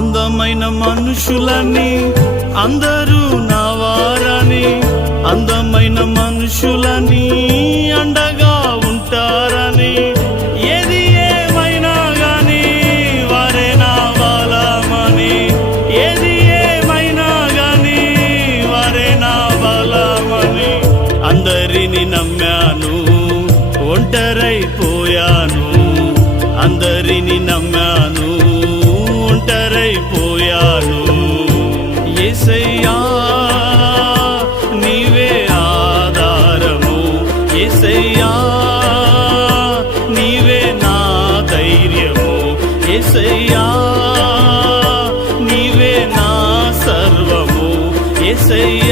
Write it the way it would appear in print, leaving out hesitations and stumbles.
అందమైన మనుషులని అందరూ నా వారని, అందమైన మనుషులని అండగా ఉంటారని, ఏది ఏమైనా గాని వారే నా బలమని, ఏది ఏమైనా గాని వారే నా బలమని. అందరిని నమ్మాను ఒంటరైపోయాను, అందరిని నమ్మాను ఒంటరైపోయాను. యేసయ్యా నీవే ఆధారము, యేసయ్యా నీవే నా ధైర్యము, యేసయ్యా నీవే నా సర్వము, యేసయ్యా